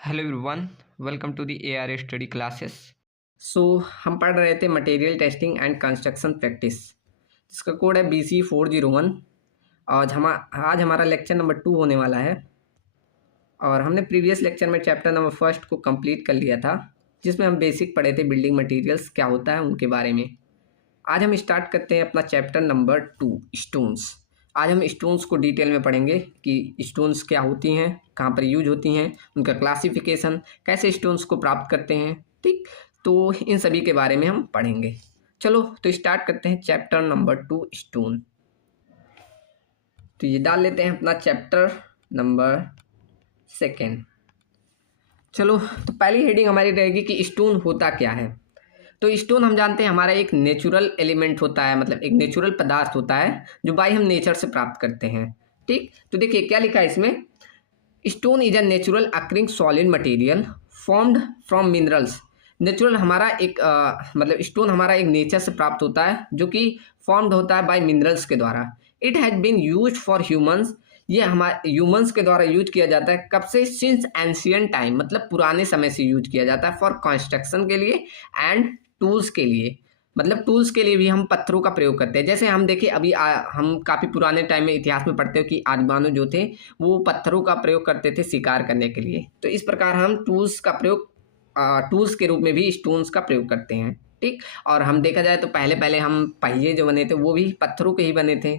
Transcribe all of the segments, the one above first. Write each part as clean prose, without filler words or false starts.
Hello everyone, welcome to the ARA study classes. हम पढ़ रहे थे material testing and construction practice, जिसका कोड है BC401। आज हमारा लेक्चर नंबर 2 होने वाला है। और हमने प्रीवियस लेक्चर में चैप्टर नंबर फर्स्ट को कंप्लीट कर लिया था, जिसमें हम बेसिक पढ़े थे बिल्डिंग मटेरियल्स क्या होता है उनके बारे में। आज हम स्टार्ट करते हैं अपना चैप्टर नंबर 2, स्टोन्स। आज हम स्टोन्स को डिटेल में पढ़ेंगे कि स्टोन्स क्या होती हैं, कहाँ पर यूज होती हैं, उनका क्लासिफिकेशन, कैसे स्टोन्स को प्राप्त करते हैं। ठीक, तो इन सभी के बारे में हम पढ़ेंगे। चलो तो स्टार्ट करते हैं चैप्टर नंबर 2, स्टोन। तो ये डाल लेते हैं अपना चैप्टर नंबर 2। चलो, तो पहली हेडिंग हमारी रहेगी कि स्टोन होता क्या है। तो स्टोन हम जानते हैं हमारा एक नेचुरल एलिमेंट होता है, मतलब एक नेचुरल पदार्थ होता है जो बाई हम नेचर से प्राप्त करते हैं। ठीक, तो देखिए क्या लिखा है इसमें। Stone is a natural occurring solid material formed from minerals. Natural हमारा एक मतलब स्टोन हमारा एक नेचर से प्राप्त होता है जो कि फॉर्म्ड होता है बाय मिनरल्स के द्वारा। It has been use for humans. ये हमारे ह्यूमंस के द्वारा यूज किया जाता है। कब से? सिंस एंशियंट टाइम, मतलब पुराने समय से यूज किया जाता है फॉर कंस्ट्रक्शन के लिए एंड टूल्स के लिए। मतलब टूल्स के लिए भी हम पत्थरों का प्रयोग करते हैं। जैसे हम देखिए अभी हम काफ़ी पुराने टाइम में इतिहास में पढ़ते हो कि आदिमानव जो थे वो पत्थरों का प्रयोग करते थे शिकार करने के लिए। तो इस प्रकार हम टूल्स का प्रयोग टूल्स के रूप में भी स्टोन्स का प्रयोग करते हैं। ठीक, और हम देखा जाए तो पहले पहले हम पहिए जो बने थे वो भी पत्थरों के ही बने थे।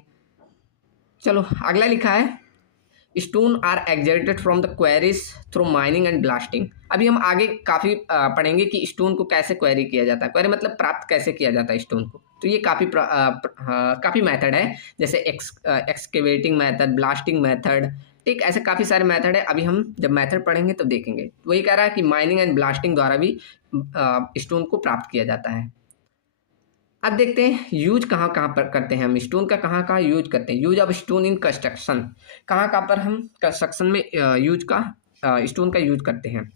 चलो अगला लिखा है, stone are extracted from the quarries through mining and blasting. अभी हम आगे काफ़ी पढ़ेंगे कि स्टोन को कैसे क्वेरी किया जाता है। क्वेरी मतलब प्राप्त कैसे किया जाता है स्टोन को। तो ये काफ़ी मेथड है, जैसे एक्सकेवेटिंग मेथड, ब्लास्टिंग मेथड। ठीक, ऐसे काफ़ी सारे मेथड है। अभी हम जब मेथड पढ़ेंगे तो देखेंगे। तो वही कह रहा है कि माइनिंग एंड ब्लास्टिंग द्वारा भी स्टोन को प्राप्त किया जाता है। अब देखते हैं यूज कहाँ कहाँ पर करते हैं हम स्टोन का, कहाँ कहाँ यूज करते हैं। Use of stone in construction, कहाँ कहाँ पर हम कंस्ट्रक्शन में स्टोन का यूज करते हैं।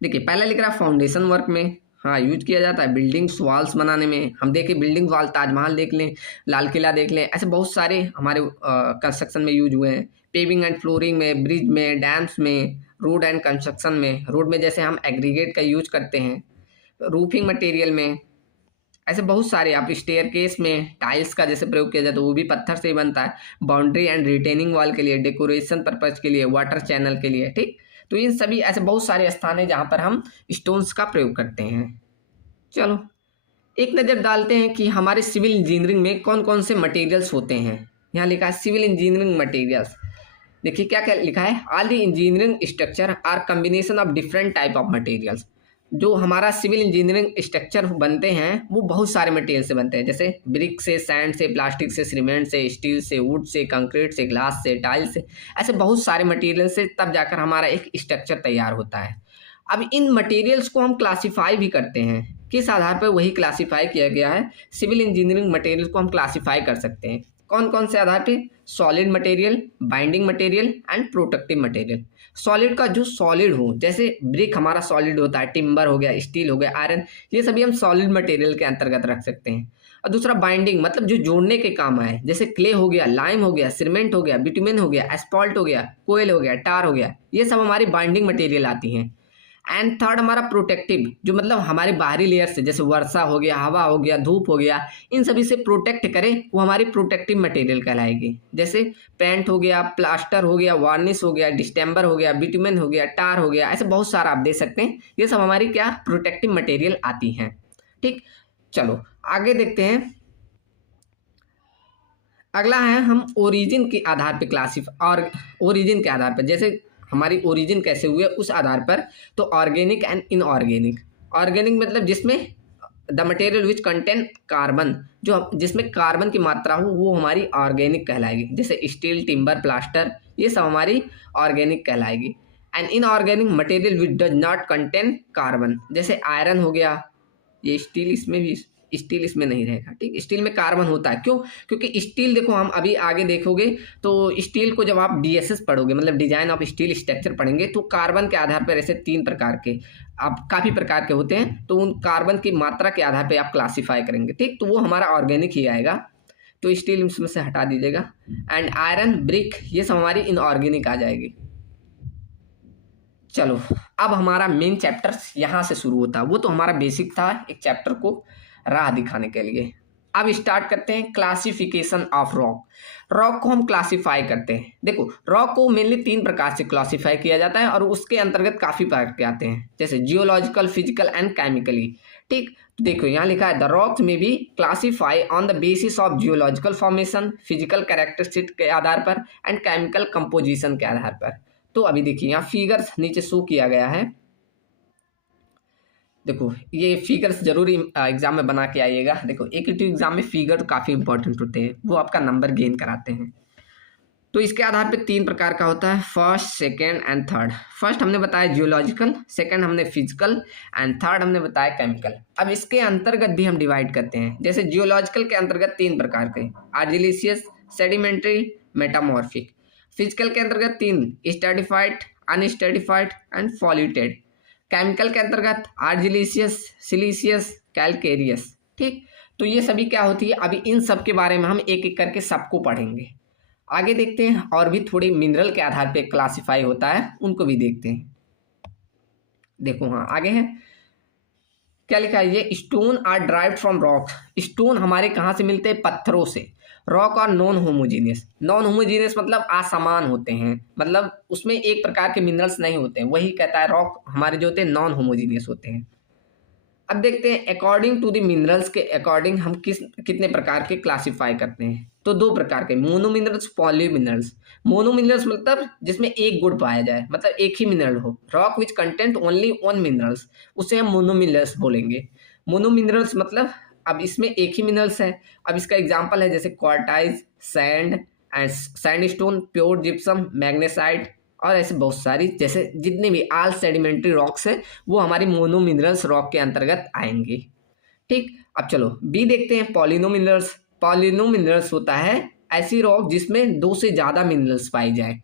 देखिए पहला लिख रहा है फाउंडेशन वर्क में, हाँ यूज किया जाता है। बिल्डिंग्स वॉल्स बनाने में, हम देखें बिल्डिंग वॉल, ताजमहल देख लें, लाल किला देख लें, ऐसे बहुत सारे हमारे कंस्ट्रक्शन में यूज हुए हैं। पेविंग एंड फ्लोरिंग में, ब्रिज में, डैम्स में, रोड एंड कंस्ट्रक्शन में। रोड में जैसे हम एग्रीगेट का यूज करते हैं। रूफिंग मटेरियल में ऐसे बहुत सारे, आप स्टेयर केस में टाइल्स का जैसे प्रयोग किया जाता है वो भी पत्थर से ही बनता है। बाउंड्री एंड रिटेनिंग वॉल के लिए, डेकोरेशन पर्पज के लिए, वाटर चैनल के लिए। ठीक, तो इन सभी ऐसे बहुत सारे स्थान हैं जहाँ पर हम स्टोन्स का प्रयोग करते हैं। चलो एक नज़र डालते हैं कि हमारे सिविल इंजीनियरिंग में कौन कौन से मटेरियल्स होते हैं। यहाँ लिखा है सिविल इंजीनियरिंग मटेरियल्स। देखिए क्या क्या लिखा है, all the engineering structure are combination of different type of materials. जो हमारा सिविल इंजीनियरिंग स्ट्रक्चर बनते हैं वो बहुत सारे मटेरियल से बनते हैं, जैसे ब्रिक से, सैंड से, प्लास्टिक से, सीमेंट से, स्टील से, वुड से, कंक्रीट से, ग्लास से, टाइल से, ऐसे बहुत सारे मटेरियल से तब जाकर हमारा एक स्ट्रक्चर तैयार होता है। अब इन मटेरियल्स को हम क्लासीफाई भी करते हैं। किस आधार पर? वही क्लासीफाई किया गया है। सिविल इंजीनियरिंग मटेरियल को हम क्लासीफाई कर सकते हैं कौन कौन से आधार पे? Solid material, binding material and protective material. Solid का जो सॉलिड हो, जैसे ब्रिक हमारा सॉलिड होता है, टिम्बर हो गया, स्टील हो गया, आयरन, ये सभी हम सॉलिड मटेरियल के अंतर्गत रख सकते हैं। और दूसरा बाइंडिंग, मतलब जो जोड़ने के काम आए, जैसे क्ले हो गया, लाइम हो गया, सीमेंट हो गया, बिटुमेन हो गया, एस्फॉल्ट हो गया, कोयल हो गया, टार हो गया, ये सब हमारी बाइंडिंग मटेरियल आती हैं। एंड थर्ड हमारा प्रोटेक्टिव, जो मतलब हमारे बाहरी लेयर से, जैसे वर्षा हो गया, हवा हो गया, धूप हो गया, इन सभी से प्रोटेक्ट करे, वो हमारी प्रोटेक्टिव मटेरियल कहलाएगी। जैसे पेंट हो गया, प्लास्टर हो गया, वार्निश हो गया, डिस्टेम्बर हो गया, बिटुमेन हो गया, टार हो गया, ऐसे बहुत सारा आप दे सकते हैं। ये सब हमारी क्या प्रोटेक्टिव मटेरियल आती हैं। ठीक, चलो आगे देखते हैं। अगला है हम ओरिजिन के आधार पर और ओरिजिन के आधार पर, जैसे हमारी ओरिजिन कैसे हुए उस आधार पर। तो ऑर्गेनिक एंड इनऑर्गेनिक। ऑर्गेनिक मतलब जिसमें the material which contain carbon, जो जिसमें कार्बन की मात्रा हो वो हमारी ऑर्गेनिक कहलाएगी। जैसे स्टील, टिम्बर, प्लास्टर, ये सब हमारी ऑर्गेनिक कहलाएगी। And inorganic material which does not contain carbon, जैसे आयरन हो गया, ये स्टील, इसमें भी स्टील इसमें नहीं रहेगा। ठीक, स्टील में कार्बन होता है, क्यों? क्योंकि स्टील देखो, हम अभी आगे देखोगे तो स्टील को जब आप DSS पढ़ोगे, मतलब डिजाइन ऑफ स्टील स्ट्रक्चर पढ़ेंगे, तो कार्बन के आधार पर ऐसे 3 प्रकार के, आप काफ़ी प्रकार के होते हैं, तो उन कार्बन की मात्रा के आधार पर आप क्लासीफाई करेंगे। ठीक, तो वो हमारा ऑर्गेनिक ही आएगा, तो स्टील इसमें से हटा दीजिएगा। एंड आयरन, ब्रिक, ये सब हमारी इनऑर्गेनिक आ जाएगी। चलो, अब हमारा मेन चैप्टर यहाँ से शुरू होता है। वो तो हमारा बेसिक था, एक चैप्टर को राह दिखाने के लिए। अब स्टार्ट करते हैं क्लासिफिकेशन ऑफ रॉक। रॉक को हम क्लासिफाई करते हैं। देखो, रॉक को मेनली 3 प्रकार से क्लासिफाई किया जाता है और उसके अंतर्गत काफ़ी प्रकार के आते हैं, जैसे जियोलॉजिकल, फिजिकल एंड केमिकली। ठीक, तो देखो यहाँ लिखा है द रॉक्स में be classify on the basis of geological formation, physical characteristic के आधार पर एंड केमिकल कंपोजिशन के आधार पर। तो अभी देखिए यहाँ फिगर्स नीचे शो किया गया है। देखो, ये फिगर्स जरूरी एग्जाम में बना के आइएगा। देखो, एक एग्जाम में फिगर तो काफ़ी इंपॉर्टेंट होते हैं, वो आपका नंबर गेन कराते हैं। तो इसके आधार पे 3 प्रकार का होता है, first, second and third. First हमने बताया जियोलॉजिकल, सेकेंड हमने फिजिकल एंड थर्ड हमने बताया केमिकल। अब इसके अंतर्गत भी हम डिवाइड करते हैं। जैसे जियोलॉजिकल के अंतर्गत 3 प्रकार के, आर्जिलिशियस, सेडिमेंट्री, मेटामॉर्फिक। फिजिकल के अंतर्गत 3, स्ट्रैटिफाइड, अनस्ट्रैटिफाइड एंड पॉल्यूटेड। केमिकल के अंतर्गत आर्जिलिशियस, सिलिशियस, कैलकेरियस। ठीक, तो ये सभी क्या होती है, अभी इन सब के बारे में हम एक एक करके सबको पढ़ेंगे। आगे देखते हैं, और भी थोड़ी मिनरल के आधार पे क्लासिफाई होता है, उनको भी देखते हैं। देखो हाँ, आगे है, क्या लिखा है, ये stone are derived from rock. Stone हमारे कहाँ से मिलते हैं, पत्थरों से। रॉक और नॉन होमोजीनियस। नॉन होमोजीनियस मतलब असमान होते हैं, मतलब उसमें एक प्रकार के मिनरल्स नहीं होते हैं, वही कहता है रॉक हमारे जो होते हैं नॉन होमोजीनियस होते हैं। अब देखते हैं अकॉर्डिंग टू द मिनरल्स के अकॉर्डिंग हम कितने प्रकार के क्लासिफाई करते हैं। तो 2 प्रकार के, mono minerals, poly minerals. Mono minerals मतलब जिसमें एक गुण पाया जाए, मतलब एक ही मिनरल हो। रॉक विच कंटेंट ओनली 1 मिनरल्स, उसे हम मोनो मिनरल्स बोलेंगे। मोनो मिनरल्स मतलब अब इसमें एक ही मिनरल्स है। अब इसका एग्जांपल है जैसे quartzite, sand and sandstone, pure gypsum, magnesite और ऐसे बहुत सारी, जैसे जितने भी आल सेडिमेंट्री रॉक्स है वो हमारी मोनो मिनरल्स रॉक के अंतर्गत आएंगे। ठीक, अब चलो बी देखते हैं, पॉलिनो मिनरल्स। पॉलिनो मिनरल्स होता है ऐसी रॉक जिसमें 2 से ज़्यादा मिनरल्स पाई जाए।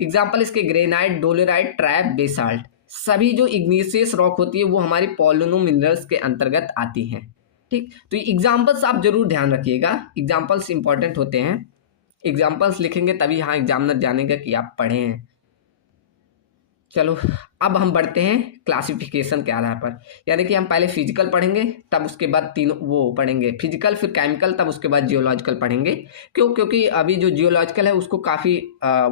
एग्जाम्पल इसके ग्रेनाइट, डोलेराइट, ट्रैप, बेसाल्ट। सभी जो इग्निशियस रॉक होती है वो हमारी पॉलिनो मिनरल्स के अंतर्गत आती हैं। ठीक, तो एग्जाम्पल्स आप जरूर ध्यान रखिएगा, एग्जाम्पल्स इंपॉर्टेंट होते हैं। एग्जाम्पल्स लिखेंगे तभी हाँ एग्जामिनर जानेगा कि आप पढ़े हैं। चलो, अब हम बढ़ते हैं क्लासिफिकेशन के आधार पर। यानी कि हम पहले फिजिकल पढ़ेंगे, तब उसके बाद तीनों वो पढ़ेंगे, फिजिकल फिर केमिकल, तब उसके बाद जियोलॉजिकल पढ़ेंगे। क्योंकि अभी जो जियोलॉजिकल है उसको काफ़ी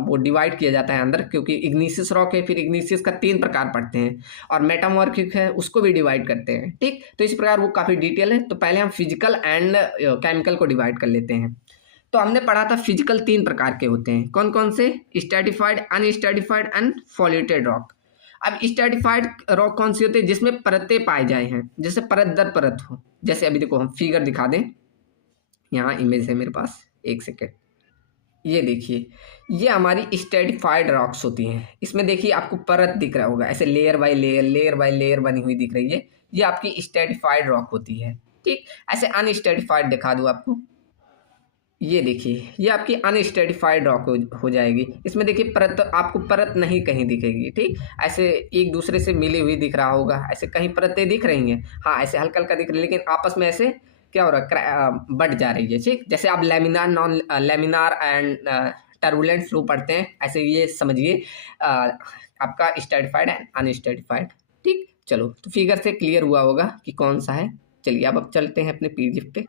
वो डिवाइड किया जाता है अंदर, क्योंकि इग्निशियस रॉक है, फिर इग्निशियस का 3 प्रकार पढ़ते हैं, और मेटामॉर्फिक है उसको भी डिवाइड करते हैं। ठीक, तो इस प्रकार वो काफ़ी डिटेल है। तो पहले हम फिजिकल एंड केमिकल को डिवाइड कर लेते हैं। तो हमने पढ़ा था फिजिकल 3 प्रकार के होते हैं, कौन कौन से, स्ट्रैटिफाइड, अनस्ट्रैटिफाइड एंड पॉल्यूटेड रॉक। अब स्ट्रैटिफाइड रॉक कौन सी होती है, जिसमें परतें पाई जाए हैं, जैसे परत दर परत हो। जैसे अभी देखो हम फिगर दिखा दें, यहाँ इमेज है मेरे पास, एक सेकेंड, ये देखिए, ये हमारी स्ट्रैटिफाइड रॉक्स होती हैं। इसमें देखिए आपको परत दिख रहा होगा, ऐसे layer by layer, layer by layer बनी हुई दिख रही है, ये आपकी स्ट्रैटिफाइड रॉक होती है। ठीक, ऐसे अनस्ट्रैटिफाइड दिखा दूँ आपको, ये देखिए, ये आपकी अनस्ट्रेटिफाइड रॉक हो जाएगी। इसमें देखिए परत, आपको परत नहीं कहीं दिखेगी। ठीक, ऐसे एक दूसरे से मिली हुई दिख रहा होगा, ऐसे कहीं परतें दिख रही हैं, हाँ ऐसे हल्का हल्का दिख रही है, लेकिन आपस में ऐसे क्या हो रहा है, बढ़ जा रही है। ठीक, जैसे आप laminar, non laminar and turbulent flow पढ़ते हैं, ऐसे ये समझिए आपका स्ट्रेटिफाइड एंड अनस्ट्रेटिफाइड। ठीक, चलो तो फिगर से क्लियर हुआ होगा कि कौन सा है। चलिए अब चलते हैं अपने पीडीएफ पे।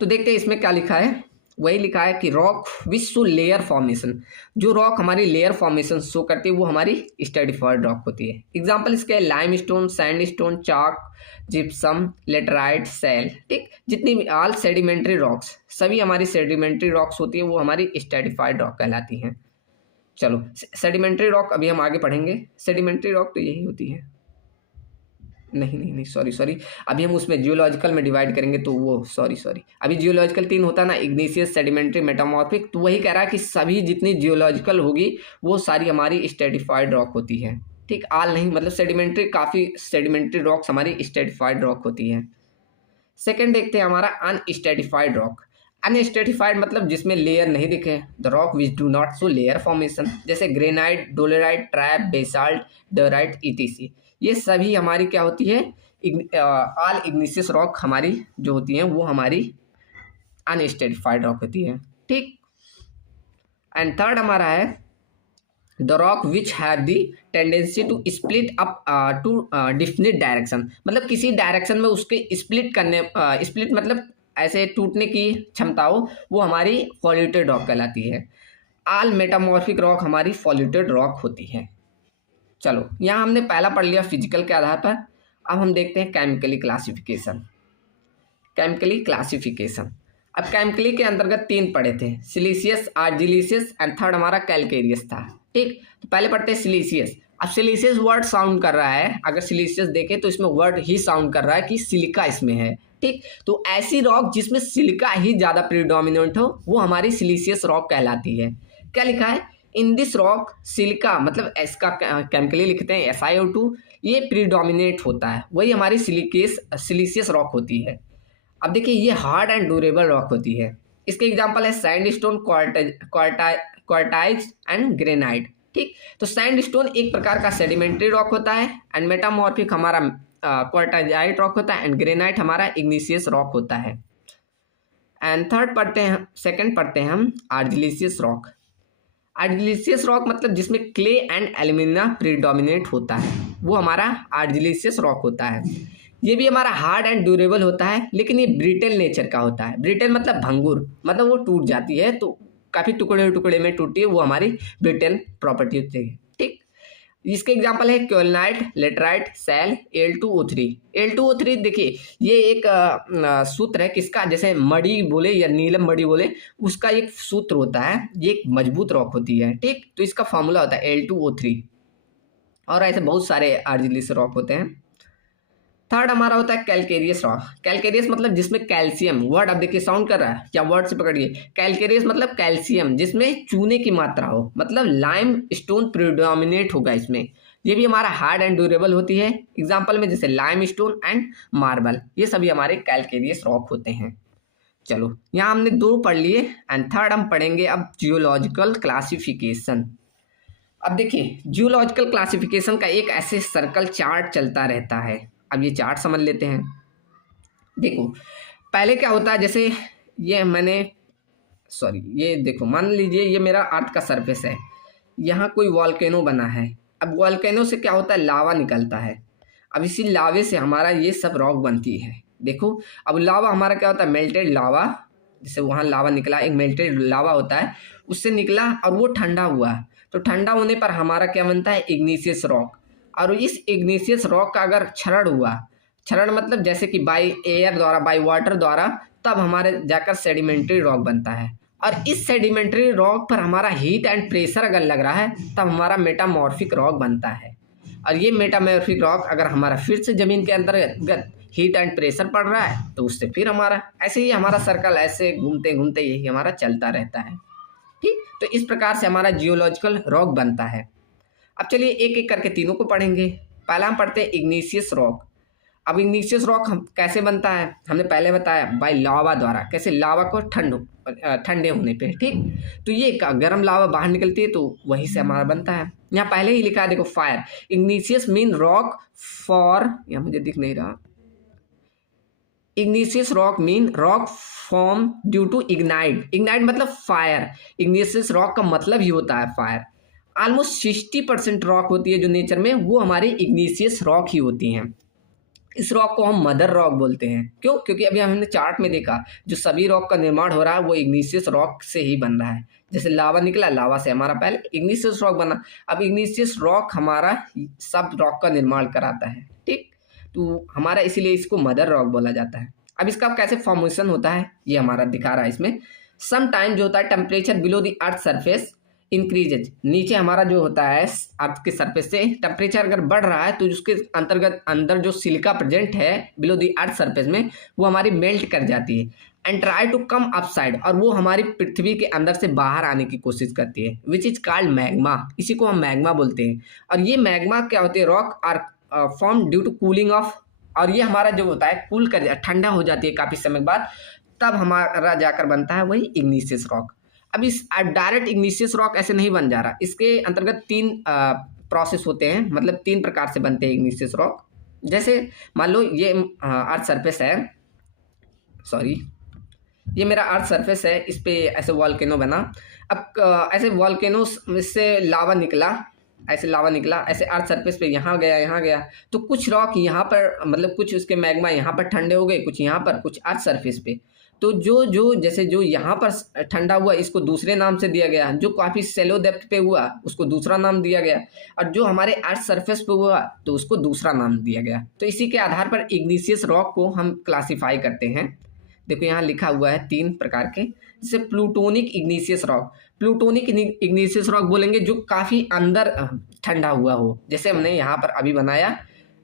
तो देखते हैं इसमें क्या लिखा है। वही लिखा है कि रॉक विथ लेयर फॉर्मेशन। जो रॉक हमारी लेयर फॉर्मेशन शो करती है वो हमारी स्ट्रैटिफाइड रॉक होती है। एग्जांपल इसके लाइमस्टोन, सैंडस्टोन, चाक, जिप्सम, लेटराइट, सेल। ठीक, जितनी भी आल सेडिमेंट्री रॉक्स, सभी हमारी सेडिमेंट्री रॉक्स होती है वो हमारी स्ट्रैटिफाइड रॉक कहलाती हैं। चलो, सेडिमेंट्री रॉक अभी हम आगे पढ़ेंगे। सेडिमेंट्री रॉक तो यही होती है, नहीं नहीं नहीं, सॉरी, अभी हम उसमें जियोलॉजिकल में डिवाइड करेंगे तो वो सॉरी, अभी जियोलॉजिकल 3 होता है ना, इग्निशियस, सेडिमेंट्री, मेटामॉर्फिक। तो वही कह रहा है कि सभी जितनी जियोलॉजिकल होगी वो सारी हमारी स्ट्रैटिफाइड रॉक होती है। ठीक, आल नहीं, मतलब सेडिमेंट्री, काफ़ी सेडिमेंट्री रॉक्स हमारी स्ट्रैटिफाइड रॉक होती है। सेकेंड देखते हैं हमारा अनस्ट्रैटिफाइड रॉक। अनस्ट्रैटिफाइड मतलब जिसमें लेयर नहीं दिखे, the rock which do not show layer formation, जैसे granite, dolerite, trap, basalt, diorite, etc. ये सभी हमारी क्या होती है, ऑल इग्निशियस रॉक हमारी जो होती हैं वो हमारी अनस्ट्रैटिफाइड रॉक होती है। ठीक, एंड थर्ड हमारा है the rock which have the tendency to split up to definite direction, मतलब किसी डायरेक्शन में उसके स्प्लिट करने, स्प्लिट मतलब ऐसे टूटने की क्षमता हो, वो हमारी फॉल्यूटेड रॉक कहलाती है। ऑल मेटामॉर्फिक रॉक हमारी फॉल्यूटेड रॉक होती है। चलो यहाँ हमने पहला पढ़ लिया फिजिकल के आधार पर। अब हम देखते हैं केमिकली क्लासिफिकेशन। केमिकली क्लासिफिकेशन, अब केमिकली के अंतर्गत तीन पढ़े थे, सिलिशियस, आर्जिलिशियस एंड थर्ड हमारा कैलकेरियस था। ठीक, तो पहले पढ़ते हैं सिलिशियस। अब सिलिशियस वर्ड साउंड कर रहा है, अगर सिलिशियस देखें तो इसमें वर्ड ही साउंड कर रहा है कि सिलिका इसमें है। ठीक, तो ऐसी रॉक जिसमें सिलिका ही ज़्यादा प्रीडोमिनेंट हो वो हमारी सिलिशियस रॉक कहलाती है। क्या लिखा है, इन दिस रॉक सिलिका, मतलब इसका केमिकली लिखते हैं SiO2, ये प्रीडोमिनेट होता है, वही हमारी सिलिशियस रॉक होती है। अब देखिए ये हार्ड एंड ड्यूरेबल रॉक होती है। इसके एग्जांपल है सैंडस्टोन, क्वार्टाइज एंड ग्रेनाइट। ठीक, तो सैंडस्टोन एक प्रकार का सेडिमेंट्री रॉक होता है, एंड मेटामॉर्फिक हमारा क्वार्टाइजाइट रॉक होता है, एंड ग्रेनाइट हमारा इग्निशियस रॉक होता है। एंड थर्ड पढ़ते हैं, सेकंड पढ़ते हैं हम आर्जिलिशियस रॉक। आर्जिलिशियस रॉक मतलब जिसमें क्ले एंड एल्यूमिना प्रीडोमिनेट होता है, वो हमारा आर्जिलिशियस रॉक होता है। ये भी हमारा हार्ड एंड ड्यूरेबल होता है, लेकिन ये ब्रिटेल नेचर का होता है। ब्रिटेल मतलब भंगुर, मतलब वो टूट जाती है, तो काफ़ी टुकड़े टुकड़े में टूटी है, वो हमारी ब्रिटेल प्रॉपर्टी होती है। ठीक, इसके एग्जांपल है क्योलनाइट, लेटराइट, सेल, Al2O3। Al2O3 देखिए ये एक सूत्र है किसका, जैसे मड़ी बोले या नीलम मड़ी बोले, उसका एक सूत्र होता है, ये एक मजबूत रॉक होती है। ठीक, तो इसका फॉर्मूला होता है Al2O3, और ऐसे बहुत सारे आर्जिलिस रॉक होते हैं। थर्ड हमारा होता है कैलकेरियस रॉक। कैलकेरियस मतलब जिसमें कैल्शियम, वर्ड अब देखिए साउंड कर रहा है, क्या वर्ड से पकड़िए, कैलकेरियस मतलब कैल्शियम जिसमें चूने की मात्रा हो, मतलब लाइम स्टोन प्रीडोमिनेट होगा इसमें। ये भी हमारा हार्ड एंड ड्यूरेबल होती है, एग्जाम्पल में जैसे लाइम स्टोन एंड मार्बल, ये सभी हमारे कैलकेरियस रॉक होते हैं। चलो यहाँ हमने दो पढ़ लिए, एंड थर्ड हम पढ़ेंगे अब जियोलॉजिकल क्लासिफिकेशन। अब देखिए जियोलॉजिकल क्लासिफिकेशन का एक ऐसे सर्कल चार्ट चलता रहता है। अब ये चार्ट समझ लेते हैं। देखो पहले क्या होता है, जैसे ये मैंने ये देखो, मान लीजिए ये मेरा अर्थ का सरफेस है, यहाँ कोई वॉल्केनो बना है। अब वॉल्केनो से क्या होता है, लावा निकलता है। अब इसी लावे से हमारा ये सब रॉक बनती है। देखो अब लावा हमारा क्या होता है, मेल्टेड लावा, जैसे वहाँ लावा निकला, एक मेल्टेड लावा होता है, उससे निकला और वो ठंडा हुआ, तो ठंडा होने पर हमारा क्या बनता है, इग्निशियस रॉक। और इस इग्निशियस रॉक का अगर क्षरण हुआ, क्षरण मतलब जैसे कि बाई एयर द्वारा, बाई वाटर द्वारा, तब हमारे जाकर सेडिमेंट्री रॉक बनता है। और इस सेडिमेंट्री रॉक पर हमारा हीट एंड प्रेशर अगर लग रहा है, तब हमारा मेटामॉर्फिक रॉक बनता है। और ये मेटामॉर्फिक रॉक अगर हमारा फिर से जमीन के अंतर्गत हीट एंड प्रेशर पड़ रहा है, तो उससे फिर हमारा ऐसे ही हमारा सर्कल ऐसे घूमते घूमते यही हमारा चलता रहता है। ठीक, तो इस प्रकार से हमारा जियोलॉजिकल रॉक बनता है। अब चलिए एक एक करके तीनों को पढ़ेंगे। पहला हम पढ़ते हैं इग्निशियस रॉक। अब इग्निशियस रॉक हम कैसे बनता है, हमने पहले बताया बाय लावा द्वारा, कैसे लावा को ठंडे होने पे। ठीक, तो ये गर्म लावा बाहर निकलती है, तो वहीं से हमारा बनता है। यहाँ पहले ही लिखा है देखो, fire. Igneous mean rock for, यहाँ मुझे दिख नहीं रहा, igneous rock mean rock form due to ignite. Ignite मतलब फायर, इग्निशियस रॉक का मतलब ही होता है फायर। ऑलमोस्ट 60% रॉक होती है जो नेचर में, वो हमारी इग्निशियस रॉक ही होती हैं। इस रॉक को हम मदर रॉक बोलते हैं। क्यों? क्योंकि अभी हमने चार्ट में देखा, जो सभी रॉक का निर्माण हो रहा है वो इग्निशियस रॉक से ही बन रहा है। जैसे लावा निकला, लावा से हमारा पहले इग्निशियस रॉक बना। अब इग्निशियस रॉक हमारा सब रॉक का निर्माण कराता है। ठीक, तो हमारा इसीलिए इसको मदर रॉक बोला जाता है। अब इसका कैसे फॉर्मेशन होता है ये हमारा दिखा रहा है इसमें। सम टाइम जो होता है, temperature below the earth surface increases, नीचे हमारा जो होता है अर्थ के सरफेस से टेम्परेचर अगर बढ़ रहा है, तो उसके अंतर्गत अंदर जो सिलिका प्रेजेंट है बिलो द अर्थ सरफेस में, वो हमारी मेल्ट कर जाती है and try to come upside, और वो हमारी पृथ्वी के अंदर से बाहर आने की कोशिश करती है, विच इज कॉल्ड मैग्मा। इसी को हम मैग्मा बोलते हैं। और ये मैग्मा क्या होती है, rock are form due to cooling of, और ये हमारा जो होता है कूल कर, ठंडा हो जाती है काफ़ी समय बाद, तब हमारा जाकर बनता है वही इग्निशियस रॉक। अब इस डायरेक्ट इग्निशियस रॉक ऐसे नहीं बन जा रहा, इसके अंतर्गत तीन प्रोसेस होते हैं, मतलब तीन प्रकार से बनते हैं इग्निशियस रॉक। जैसे मान लो ये अर्थ सरफेस है, ये मेरा अर्थ सरफेस है, इस पे ऐसे वॉल्केनो बना। अब ऐसे वॉल्केनो से लावा निकला, ऐसे लावा निकला, ऐसे अर्थ सरफेस पे यहाँ गया, यहाँ गया, तो कुछ रॉक यहाँ पर, मतलब कुछ उसके मैग्मा यहाँ पर ठंडे हो गए, कुछ यहाँ पर, कुछ अर्थ सरफेस पे। तो जो जो जैसे जो यहाँ पर ठंडा हुआ इसको दूसरे नाम से दिया गया, जो काफ़ी सेलो डेप्थ पे हुआ उसको दूसरा नाम दिया गया, और जो हमारे अर्थ सरफेस पे हुआ तो उसको दूसरा नाम दिया गया। तो इसी के आधार पर इग्निशियस रॉक को हम क्लासिफाई करते हैं। देखो यहाँ लिखा हुआ है 3 प्रकार के, जैसे plutonic igneous rock. Plutonic igneous rock बोलेंगे जो काफ़ी अंदर ठंडा हुआ हो, जैसे हमने यहाँ पर अभी बनाया,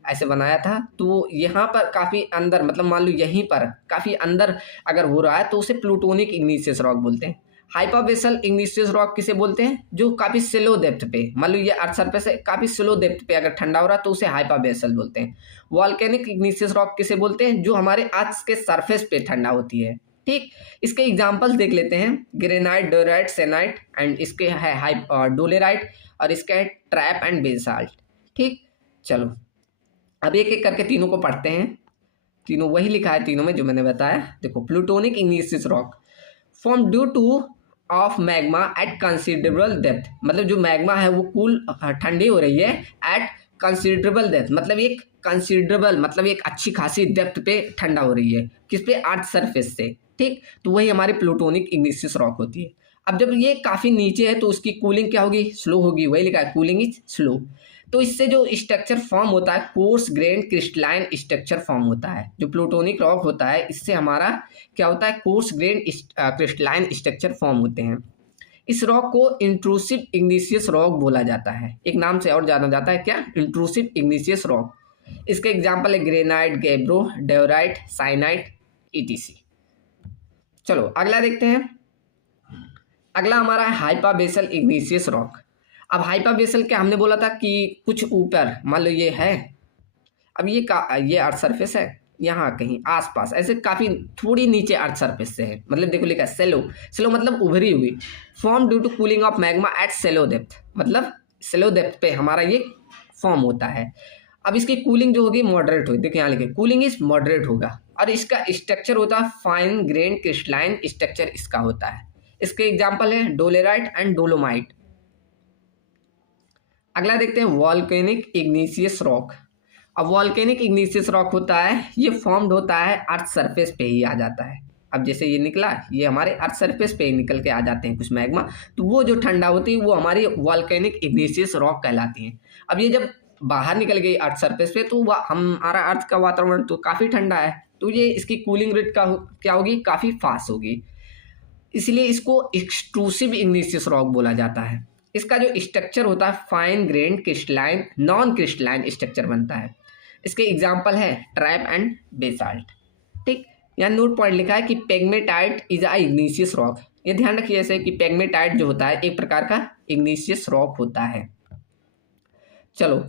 ऐसे बनाया था, तो यहाँ पर काफ़ी अंदर, मतलब मान लो यहीं पर काफ़ी अंदर अगर हो रहा है तो उसे प्लूटोनिक इग्निशियस रॉक बोलते हैं। हाइपाबेसल इग्निशियस रॉक किसे बोलते हैं, जो काफ़ी स्लो डेप्थ पे, मान लो ये अर्थ सरफेस है, काफ़ी स्लो डेप्थ पे अगर ठंडा हो रहा है तो उसे हाइपाबेसल बोलते हैं। वॉल्केनिक इग्निशियस रॉक किसे बोलते हैं, जो हमारे अर्थ के सरफेस पे ठंडा होती है। ठीक, इसके एग्जाम्पल्स देख लेते हैं, ग्रेनाइट, डोराइट, सेनाइट, एंड इसके है डोलेराइट, और इसका है ट्रैप एंड बेसाल्ट। ठीक, चलो अब एक एक करके तीनों को पढ़ते हैं। तीनों वही लिखा है तीनों में जो मैंने बताया। देखो, plutonic igneous rock form due to of magma at considerable depth, मतलब जो मैग्मा है वो कूल ठंडी हो रही है एट कंसिडरेबल डेप्थ, मतलब एक कंसिडरेबल मतलब एक अच्छी खासी डेप्थ पे ठंडा हो रही है, किस पे, अर्थ सरफेस से। ठीक, तो वही हमारी प्लूटोनिक इग्निशियस रॉक होती है। अब जब ये काफ़ी नीचे है तो उसकी कूलिंग क्या होगी, स्लो होगी, वही लिखा है कूलिंग इज स्लो। तो इससे जो स्ट्रक्चर फॉर्म होता है, coarse grain crystalline structure form होता है। जो प्लूटोनिक रॉक होता है इससे हमारा क्या होता है, coarse grain crystalline structure form होते हैं। इस रॉक को इंट्रूसिव इग्निशियस रॉक बोला जाता है, एक नाम से और जाना जाता है, क्या, इंट्रूसिव इग्निशियस रॉक। इसके एग्जाम्पल है ग्रेनाइट, गैब्रो, डेओराइट, साइनाइट, ईटीसी। चलो अगला देखते हैं। अगला हमारा है हाइपाबेसल इग्निशियस रॉक। अब हाइपाबेसल क्या, हमने बोला था कि कुछ ऊपर, मान लो ये है, अब ये अर्थ सरफेस है, यहाँ कहीं आसपास ऐसे काफ़ी थोड़ी नीचे अर्थ सरफेस से है, मतलब देखो लिखा है सेलो, सेलो मतलब उभरी हुई। Form due to cooling of magma at shallow depth, मतलब सेलो डेप्थ पे हमारा ये फॉर्म होता है। अब इसकी कूलिंग जो होगी मॉडरेट होगी, देखिए यहाँ लिखे कूलिंग इज मॉडरेट होगा, और इसका स्ट्रक्चर होता है फाइन ग्रेन क्रिस्टलाइन स्ट्रक्चर इसका होता है। इसके एग्जाम्पल है डोलेराइट एंड डोलोमाइट। अगला देखते हैं वॉल्केनिक इग्निशियस रॉक। अब वॉल्केनिक इग्निशियस रॉक होता है, ये फॉर्म्ड होता है अर्थ सरफेस पे ही आ जाता है। अब जैसे ये निकला, ये हमारे अर्थ सरफेस पे ही निकल के आ जाते हैं कुछ मैग्मा, तो वो जो ठंडा होती है वो हमारी वॉल्केनिक इग्निशियस रॉक कहलाती है। अब ये जब बाहर निकल गई अर्थ सरफेस पे तो हमारा अर्थ का वातावरण तो काफ़ी ठंडा है, तो ये इसकी कूलिंग रेट क्या होगी, काफ़ी फास्ट होगी, इसलिए इसको एक्सट्रूसिव इग्निशियस रॉक बोला जाता है। इसका जो स्ट्रक्चर होता है fine grain crystalline non crystalline structure बनता है। इसके एग्जाम्पल है ट्रैप एंड बेसाल्ट। ठीक, यहाँ नोट पॉइंट लिखा है कि pegmatite is a igneous rock. ये ध्यान रखिए ऐसे कि पेग्मेटाइट जो होता है एक प्रकार का इग्निशियस रॉक होता है। चलो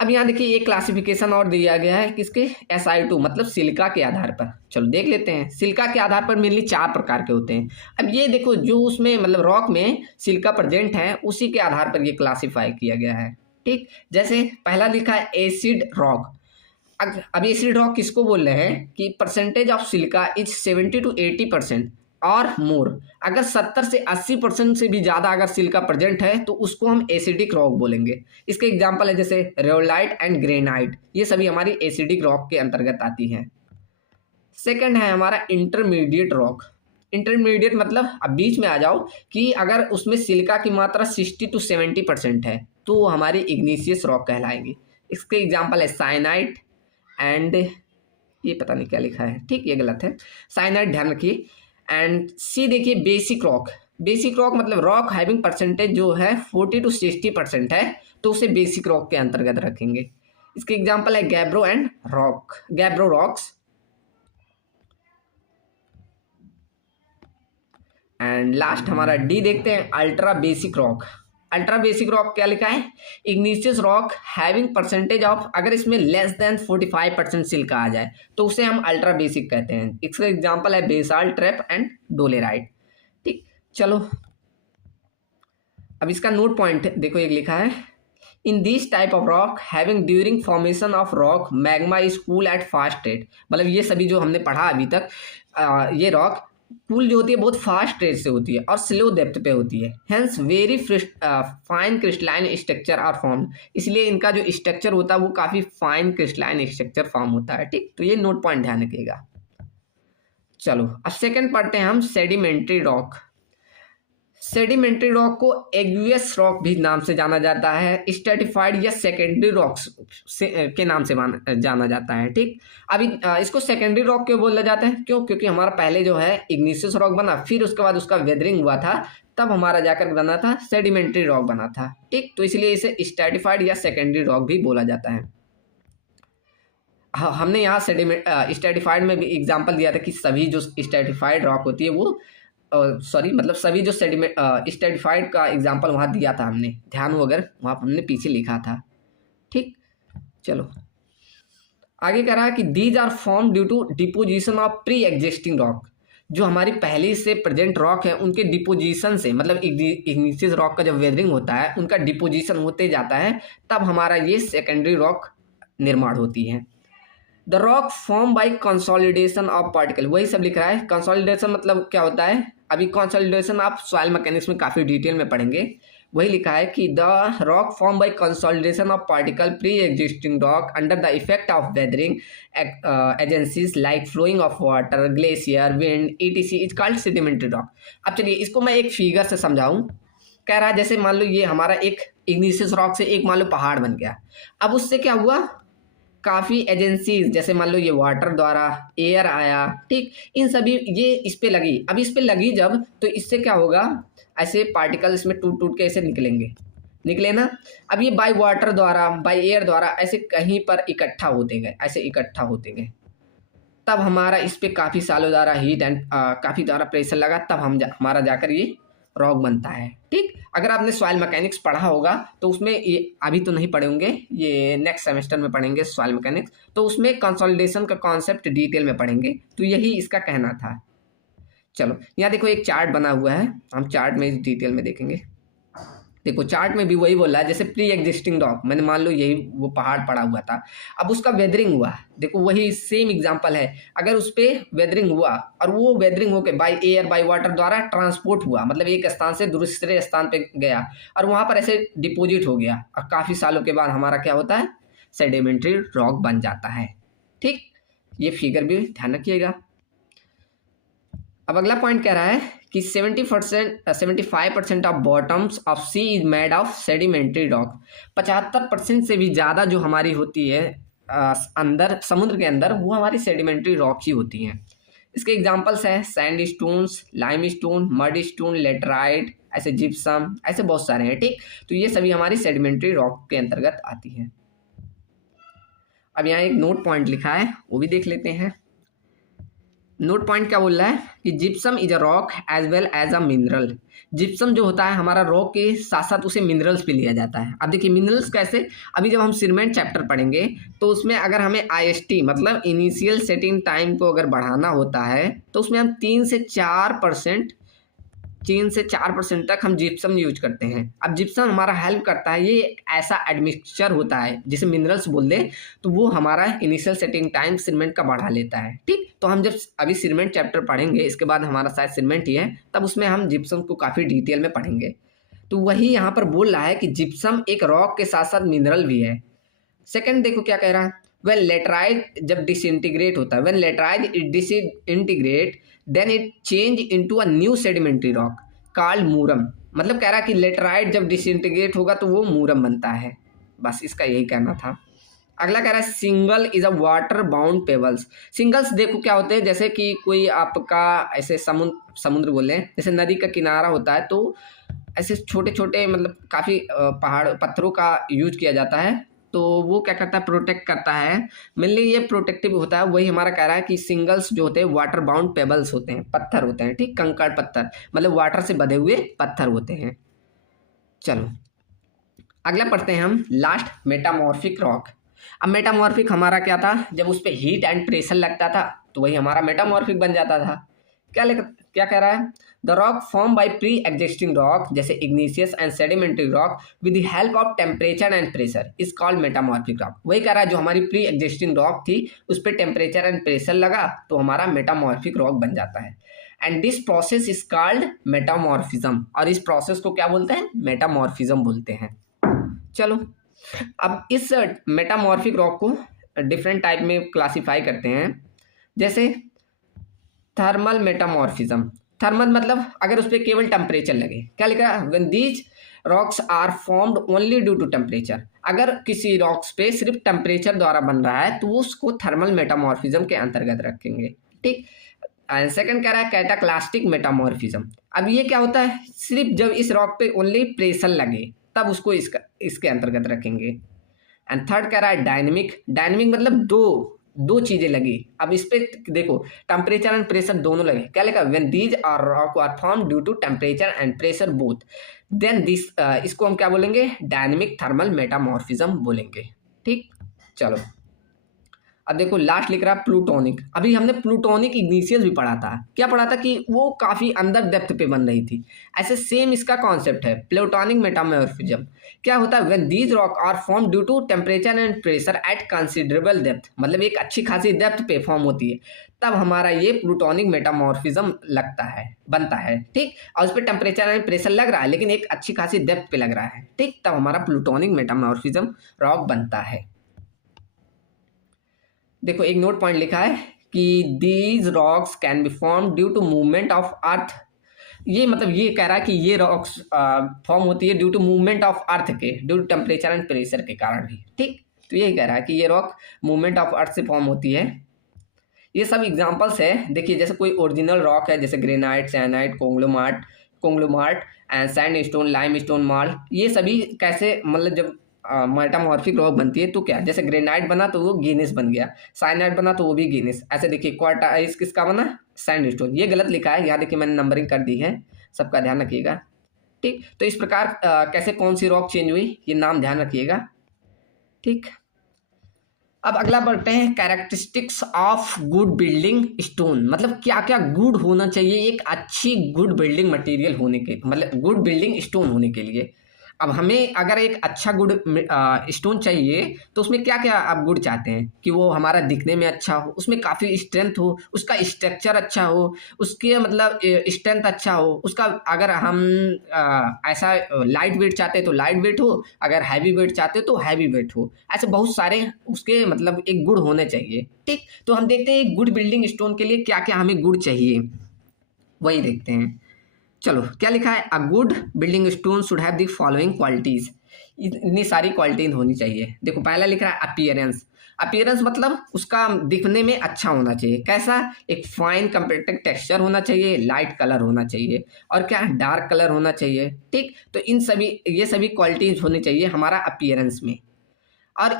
अब यहाँ देखिए एक क्लासिफिकेशन और दिया गया है किसके, SI2 मतलब सिलिका के आधार पर। चलो देख लेते हैं। सिलिका के आधार पर मेनली 4 प्रकार के होते हैं। अब ये देखो जो उसमें मतलब रॉक में सिलिका प्रेजेंट है उसी के आधार पर ये क्लासिफाई किया गया है। ठीक, जैसे पहला लिखा है एसिड रॉक। अब एसिड रॉक किसको बोल रहे हैं कि percentage of silica is 70 to 80% और मोर। अगर 70 से 80% से भी ज़्यादा अगर सिलिका प्रेजेंट है तो उसको हम एसिडिक रॉक बोलेंगे। इसके एग्जांपल है जैसे रेओलाइट एंड ग्रेनाइट, ये सभी हमारी एसिडिक रॉक के अंतर्गत आती हैं। सेकंड है हमारा इंटरमीडिएट रॉक। इंटरमीडिएट मतलब अब बीच में आ जाओ कि अगर उसमें सिलिका की मात्रा 60 to 70% है तो हमारी इग्निशियस रॉक कहलाएंगी। इसके एग्जाम्पल है साइनाइट एंड, ये पता नहीं क्या लिखा है, ठीक ये गलत है, साइनाइट ध्यान रखिए। एंड सी देखिए बेसिक रॉक। बेसिक रॉक मतलब रॉक हैविंग परसेंटेज जो है 40 to 60% है तो उसे बेसिक रॉक के अंतर्गत रखेंगे। इसके एग्जांपल है gabbro and rock, gabbro rocks. And last हमारा डी देखते हैं ultra basic rock. Ultra basic rock क्या लिखा है, igneous rock having percentage of, अगर इसमें लेस देन 45% सिलिका आ जाए तो उसे हम अल्ट्रा बेसिक कहते हैं। इसका एग्जांपल है बेसाल्ट, ट्रैप एंड डोलेराइट। ठीक, चलो अब इसका नोट पॉइंट देखो, एक लिखा है in this type of rock having during formation of rock magma is cool at fast rate. मतलब ये सभी जो हमने पढ़ा अभी तक ये रॉक कूल जो होती है बहुत फास्ट रेट से होती है और स्लो डेप्थ पे होती है, hence very fine crystalline structure are form. इसलिए इनका जो स्ट्रक्चर होता है वो काफ़ी फाइन क्रिस्टलाइन स्ट्रक्चर फॉर्म होता है। ठीक, तो ये नोट पॉइंट ध्यान रखिएगा। चलो अब सेकंड पढ़ते हैं हम, सेडिमेंट्री रॉक। सेडिमेंट्री रॉक को एक्वियस रॉक भी नाम से जाना जाता है, स्ट्रेटिफाइड या सेकेंडरी रॉक्स के नाम से जाना जाता है। ठीक, अभी इसको सेकेंडरी रॉक क्यों बोला जाता है? क्यों? क्योंकि हमारा पहले जो है इग्निशियस रॉक बना, फिर उसके बाद उसका वेदरिंग हुआ था, तब हमारा जाकर बना था सेडिमेंट्री रॉक बना था। ठीक, तो इसलिए इसे स्ट्रेटिफाइड या सेकेंडरी रॉक भी बोला जाता है। हाँ, हमने यहाँ स्ट्रेटिफाइड में भी एग्जाम्पल दिया था कि सभी जो स्ट्रेटिफाइड रॉक होती है वो सॉरी मतलब सभी जो स्ट्रेटिफाइड का एग्जाम्पल वहाँ दिया था हमने, ध्यान हो अगर वहाँ हमने पीछे लिखा था। ठीक, चलो आगे कह रहा है कि these are form due to deposition of pre existing rock. जो हमारी पहले से प्रेजेंट रॉक है उनके डिपोजिशन से, मतलब इग्निशियस रॉक का जब वेदरिंग होता है उनका डिपोजिशन होते जाता है, तब हमारा ये सेकेंडरी रॉक निर्माण होती है। The rock form by consolidation of particle, वही सब लिख रहा है। कंसोलिडेशन मतलब क्या होता है? अभी कंसोलिडेशन आप सॉइल मैकेनिक्स में काफ़ी डिटेल में पढ़ेंगे। वही लिखा है कि the rock form by consolidation of particle pre existing rock under the effect of weathering agencies like flowing of water, glacier, wind etc is called sedimentary rock. अब चलिए इसको मैं एक फिगर से समझाऊं। कह रहा है जैसे मान लो ये हमारा एक इग्निशियस रॉक से एक मान लो पहाड़ बन गया। अब उससे क्या हुआ? काफ़ी एजेंसीज, जैसे मान लो ये वाटर द्वारा एयर आया, ठीक, इन सभी ये इस पे लगी। अब इस पे लगी जब, तो इससे क्या होगा? ऐसे पार्टिकल इसमें टूट टूट के ऐसे निकले ना। अब ये बाय वाटर द्वारा, बाय एयर द्वारा ऐसे कहीं पर इकट्ठा होते गए, ऐसे इकट्ठा होते गए, तब हमारा इस पे काफ़ी सालों द्वारा हीट एंड काफ़ी द्वारा प्रेशर लगा, तब हमारा जाकर ये रॉक बनता है। ठीक, अगर आपने सॉइल मैकेनिक्स पढ़ा होगा तो उसमें ये अभी तो नहीं पढ़े होंगे, ये नेक्स्ट सेमेस्टर में पढ़ेंगे सॉइल मैकेनिक्स, तो उसमें कंसोलिडेशन का कॉन्सेप्ट डिटेल में पढ़ेंगे। तो यही इसका कहना था। चलो यहाँ देखो एक चार्ट बना हुआ है, हम चार्ट में डिटेल में देखेंगे। देखो चार्ट में भी वही बोला है, जैसे प्री एग्जिस्टिंग रॉक, मैंने मान लो यही वो पहाड़ पड़ा हुआ था, अब उसका वेदरिंग हुआ। देखो वही सेम एग्जांपल है। अगर उस पर वेदरिंग हुआ और वो वेदरिंग होकर बाय एयर बाय वाटर द्वारा ट्रांसपोर्ट हुआ, मतलब एक स्थान से दूसरे स्थान पे गया और वहाँ पर ऐसे डिपोजिट हो गया, और काफ़ी सालों के बाद हमारा क्या होता है? सेडिमेंट्री रॉक बन जाता है। ठीक, ये फिगर भी ध्यान रखिएगा। अब अगला पॉइंट कह रहा है कि 75% of bottoms of sea is made of sedimentary rock. 75% से भी ज़्यादा जो हमारी होती है अंदर समुद्र के अंदर, वो हमारी सेडिमेंट्री रॉक ही होती हैं। इसके एग्जांपल्स हैं sand stones, lime stone, mud stone, laterite, ऐसे जिप्सम, ऐसे बहुत सारे हैं। ठीक, तो ये सभी हमारी सेडिमेंट्री रॉक के अंतर्गत आती हैं। अब यहाँ एक नोट पॉइंट लिखा है, वो भी देख लेते हैं। नोट पॉइंट क्या बोल रहा है कि gypsum is a rock as well as a mineral. Gypsum जो होता है हमारा रॉक के साथ साथ उसे मिनरल्स भी लिया जाता है। अब देखिए मिनरल्स कैसे, अभी जब हम सीमेंट चैप्टर पढ़ेंगे तो उसमें अगर हमें IST मतलब इनिशियल सेटिंग टाइम को अगर बढ़ाना होता है तो उसमें हम 3 से 4% तक हम जिप्सम यूज करते हैं। अब जिप्सम हमारा हेल्प करता है, ये एक ऐसा एडमिक्सचर होता है जिसे मिनरल्स बोल दे, तो वो हमारा इनिशियल सेटिंग टाइम सीमेंट का बढ़ा लेता है। ठीक, तो हम जब अभी सीमेंट चैप्टर पढ़ेंगे, इसके बाद हमारा शायद सीमेंट ही है, तब उसमें हम जिप्सम को काफ़ी डिटेल में पढ़ेंगे। तो वही यहाँ पर बोल रहा है कि जिप्सम एक रॉक के साथ साथ मिनरल भी है। सेकंड देखो क्या कह रहा है, वेन लेटराइट जब डिसइंटीग्रेट होता है, when laterite disintegrate then it change into a new sedimentary rock called murrum. मतलब कह रहा है कि लेटराइट जब डिसइंटीग्रेट होगा तो वो मूरम बनता है। बस इसका यही कहना था। अगला कह रहा है shingle is a water bound pebbles. Shingles देखो क्या होते हैं, जैसे कि कोई आपका ऐसे समुद्र बोले, जैसे नदी का किनारा होता है तो ऐसे छोटे छोटे मतलब काफ़ी पहाड़ पत्थरों का यूज किया जाता है, तो वो क्या करता है? प्रोटेक्ट करता है। मेनली ये प्रोटेक्टिव होता है। वही हमारा कह रहा है कि सिंगल्स जो होते हैं वाटर बाउंड पेबल्स होते हैं, पत्थर होते हैं। ठीक, कंकड़ पत्थर मतलब वाटर से बधे हुए पत्थर होते हैं। चलो अगला पढ़ते हैं हम, लास्ट मेटामॉर्फिक रॉक। अब मेटामॉर्फिक हमारा क्या था? जब उस पर हीट एंड प्रेशर लगता था तो वही हमारा मेटामॉर्फिक बन जाता था। क्या कह रहा है? The rock form by pre existing rock जैसे igneous and sedimentary rock with the help of temperature and pressure is called metamorphic rock. वही कह रहा है जो हमारी प्री एग्जिस्टिंग रॉक थी उस पर टेम्परेचर एंड प्रेशर लगा तो हमारा मेटामॉर्फिक रॉक बन जाता है। And this process is called metamorphism, और इस प्रोसेस को क्या बोलते हैं? मेटामॉर्फिज्म बोलते हैं। चलो, अब इस मेटामॉर्फिक रॉक को डिफरेंट टाइप में क्लासिफाई करते हैं, जैसे थर्मल मेटामॉर्फिज्म। थर्मल मतलब अगर उस पर केवल टेम्परेचर लगे, क्या लिखा है? When these rocks are formed only due to temperature, अगर किसी रॉक्स पे सिर्फ टेम्परेचर द्वारा बन रहा है तो उसको थर्मल मेटामॉर्फिज्म के अंतर्गत रखेंगे। ठीक। सेकंड कह रहा है कैटाक्लास्टिक मेटामॉर्फिज्म। अब ये क्या होता है? सिर्फ जब इस रॉक पे ओनली प्रेशर लगे तब उसको इसके अंतर्गत रखेंगे। एंड थर्ड कह रहा है डायनेमिक। डायनेमिक मतलब दो चीजें लगी। अब इस पे देखो, टेम्परेचर एंड प्रेशर दोनों लगे, क्या लिखा? When these are rock are form due to temperature and pressure both, then this इसको हम क्या बोलेंगे? डायनेमिक थर्मल मेटामॉर्फिज्म बोलेंगे। ठीक। चलो, अब देखो लास्ट लिख रहा है प्लूटोनिक। अभी हमने प्लूटोनिक इग्निशियस भी पढ़ा था। क्या पढ़ा था? कि वो काफी अंदर डेप्थ पे बन रही थी। ऐसे सेम इसका कॉन्सेप्ट है प्लूटोनिक मेटामॉर्फिज्म। क्या होता है? When these rock are form due to temperature and pressure at considerable depth, मतलब एक अच्छी खासी डेप्थ पे फॉर्म होती है, तब हमारा ये प्लूटोनिक मेटामॉर्फिज्म बनता है। ठीक। और उस पर टेम्परेचर एंड प्रेशर लग रहा है लेकिन एक अच्छी खासी डेप्थ पे लग रहा है। ठीक। तब हमारा प्लूटोनिक मेटामॉर्फिज्म रॉक बनता है। देखो एक नोट पॉइंट लिखा है कि these rocks can be form due to movement of earth. ये मतलब ये कह रहा है कि ये रॉक्स फॉर्म होती है due to movement of earth के, due to temperature and pressure के कारण भी। ठीक। तो यही कह रहा है कि ये रॉक मूवमेंट ऑफ अर्थ से फॉर्म होती है। ये सब एग्जांपल्स है। देखिए जैसे कोई ओरिजिनल रॉक है, जैसे granite, syenite, conglomerate and sandstone, limestone, marl, ये सभी कैसे मतलब जब मेटामॉर्फिक रॉक बनती है तो क्या, जैसे ग्रेनाइट बना तो वो गीनेस बन गया, साइनाइट बना तो वो भी गीनेस। ऐसे देखिए क्वार्टाइज किसका बना? सैंडस्टोन। ये गलत लिखा है, यहाँ देखिए मैंने नंबरिंग कर दी है, सबका ध्यान रखिएगा। ठीक। तो इस प्रकार कैसे कौन सी रॉक चेंज हुई, ये नाम ध्यान रखिएगा। ठीक। अब अगला बढ़ते हैं characteristics of good building stone, मतलब क्या क्या गुड होना चाहिए एक अच्छी गुड बिल्डिंग मटेरियल होने के, मतलब गुड बिल्डिंग स्टोन होने के लिए। अब हमें अगर एक अच्छा गुड स्टोन चाहिए तो उसमें क्या क्या आप गुड चाहते हैं? कि वो हमारा दिखने में अच्छा हो, उसमें काफ़ी स्ट्रेंथ हो, उसका स्ट्रक्चर अच्छा हो, उसके मतलब स्ट्रेंथ अच्छा हो, उसका अगर हम ऐसा लाइट वेट चाहते हैं तो लाइट वेट हो, अगर हैवी वेट चाहते हो तो हैवी वेट हो। ऐसे बहुत सारे उसके मतलब एक गुड होने चाहिए। ठीक। तो हम देखते हैं गुड बिल्डिंग स्टोन के लिए क्या क्या हमें गुड चाहिए, वही देखते हैं। चलो क्या लिखा है? A good building stone should have the following qualities. इतनी सारी क्वालिटीज होनी चाहिए। देखो पहला लिख रहा है अपीयरेंस। अपीयरेंस मतलब उसका दिखने में अच्छा होना चाहिए। कैसा? एक फाइन कंपैक्ट टेक्सचर होना चाहिए, लाइट कलर होना चाहिए, और क्या डार्क कलर होना चाहिए। ठीक। तो ये सभी क्वालिटीज होनी चाहिए हमारा अपीयरेंस में। और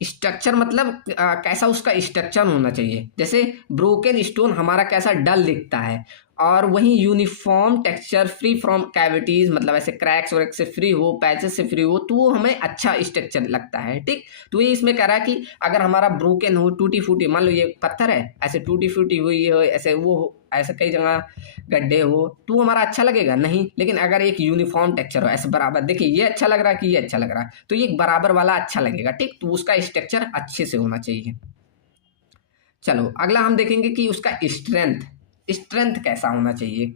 स्ट्रक्चर मतलब कैसा उसका स्ट्रक्चर होना चाहिए। जैसे ब्रोकन स्टोन हमारा कैसा डल दिखता है, और वहीं uniform texture free from cavities, मतलब ऐसे क्रैक्स वैक से फ्री हो, पैचेस से फ्री हो, तो वो हमें अच्छा स्ट्रक्चर लगता है। ठीक। तो ये इसमें कह रहा है कि अगर हमारा ब्रोकन हो, टूटी फूटी, मान लो ये पत्थर है ऐसे टूटी फूटी हुई हो, ऐसे वो हो, ऐसे कई जगह गड्ढे हो, तो हमारा अच्छा लगेगा नहीं। लेकिन अगर एक यूनिफॉर्म टेक्सचर हो, ऐसे बराबर, देखिए ये अच्छा लग रहा है कि ये अच्छा लग रहा है, तो ये बराबर वाला अच्छा लगेगा। ठीक। तो उसका स्ट्रक्चर अच्छे से होना चाहिए। चलो अगला हम देखेंगे कि उसका स्ट्रेंथ कैसा होना चाहिए।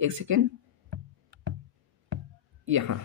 एक सेकेंड, यहाँ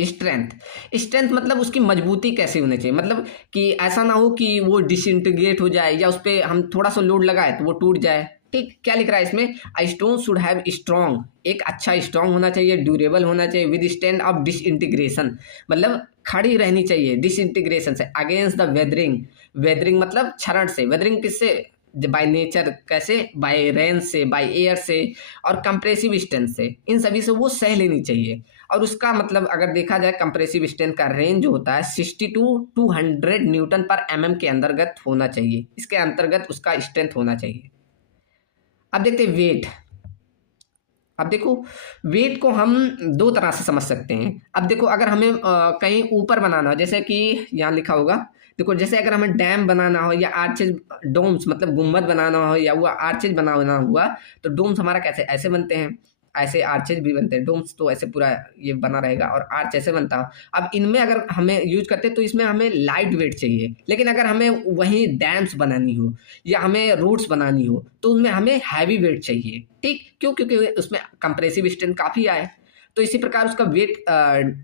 स्ट्रेंथ मतलब उसकी मजबूती कैसे होनी चाहिए, मतलब कि ऐसा ना हो कि वो डिसइंटीग्रेट हो जाए या उस पर हम थोड़ा सा लोड लगाए तो वो टूट जाए। ठीक। क्या लिख रहा है इसमें? आई स्टोन शुड हैव स्ट्रॉन्ग, एक अच्छा स्ट्रॉन्ग होना चाहिए, ड्यूरेबल होना चाहिए, विद स्टैंड ऑफ डिसइंटीग्रेशन, मतलब खड़ी रहनी चाहिए डिसइंटीग्रेशन से, अगेंस्ट द वेदरिंग। वेदरिंग मतलब क्षरण से, वेदरिंग किससे? बाय नेचर, कैसे? बाय रेन से, बाय एयर से, और कंप्रेसिव स्ट्रेंथ से, इन सभी से वो सह लेनी चाहिए। और उसका मतलब अगर देखा जाए कंप्रेसिव स्ट्रेंथ का रेंज जो होता है 60 टू 200 न्यूटन पर एमएम के अंतर्गत होना चाहिए, इसके अंतर्गत उसका स्ट्रेंथ होना चाहिए। अब देखते हैं वेट। अब देखो वेट को हम दो तरह से समझ सकते हैं। अब देखो अगर हमें कहीं ऊपर बनाना हो, जैसे कि यहाँ लिखा होगा, देखो जैसे अगर हमें डैम बनाना हो या आर्चेज, डोम्स मतलब गुम्बद बनाना हो, या वो आर्चेज बनाना हुआ, तो डोम्स हमारा कैसे ऐसे बनते हैं। ऐसे आर्चेज भी बनते हैं, डोम्स तो ऐसे पूरा ये बना रहेगा और आर्च ऐसे बनता है। अब इनमें अगर हमें यूज करते हैं तो इसमें हमें लाइट वेट चाहिए, लेकिन अगर हमें वहीं डैम्स बनानी हो या हमें रूट्स बनानी हो तो उनमें हमें हैवी वेट चाहिए। ठीक, क्यों? क्योंकि उसमें कंप्रेसिव स्ट्रेंथ काफ़ी आए। तो इसी प्रकार उसका वेट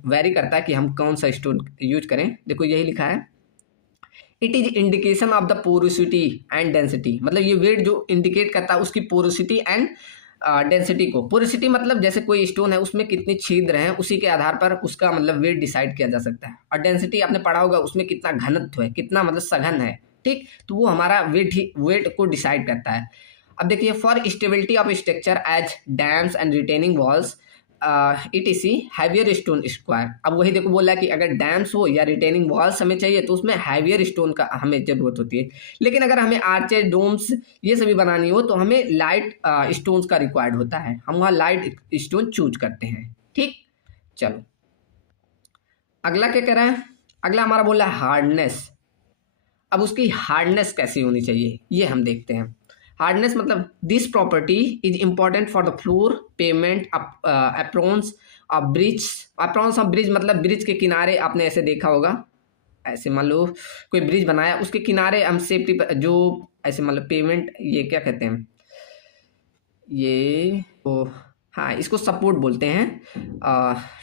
वेरी करता है कि हम कौन सा स्टोन यूज करें। देखो यही लिखा है, it is indication of the porosity and density. मतलब ये वेट जो इंडिकेट करता है उसकी पोरोसिटी एंड डेंसिटी को। पोरोसिटी मतलब जैसे कोई स्टोन है उसमें कितने छिद्र हैं, उसी के आधार पर उसका मतलब वेट डिसाइड किया जा सकता है। और डेंसिटी आपने पढ़ा होगा, उसमें कितना घनत्व है, कितना मतलब सघन है। ठीक, तो वो हमारा वेट को डिसाइड करता है। अब देखिए, for stability of structure as dams and retaining walls it इसी हैवियर स्टोन स्क्वायर। अब वही देखो बोला कि अगर डैम्स हो या रिटेनिंग वॉल्स हमें चाहिए तो उसमें हैवियर स्टोन का हमें जरूरत होती है। लेकिन अगर हमें आर्चेज, डोम्स ये सभी बनानी हो तो हमें लाइट स्टोन्स का रिक्वायर्ड होता है, हम वहाँ लाइट स्टोन चूज करते हैं। ठीक, चलो अगला क्या कह रहा है, अगला हमारा बोला है हार्डनेस। अब उसकी हार्डनेस कैसी होनी चाहिए ये हम देखते हैं। हार्डनेस मतलब this property is important for the floor, pavement, aprons of bridge. Aprons of bridge मतलब ब्रिज के किनारे आपने ऐसे देखा होगा, ऐसे मान लो कोई ब्रिज बनाया उसके किनारे हम सेफ्टी जो ऐसे मान लो पेमेंट, ये क्या कहते हैं, ये ओ हाँ इसको सपोर्ट बोलते हैं।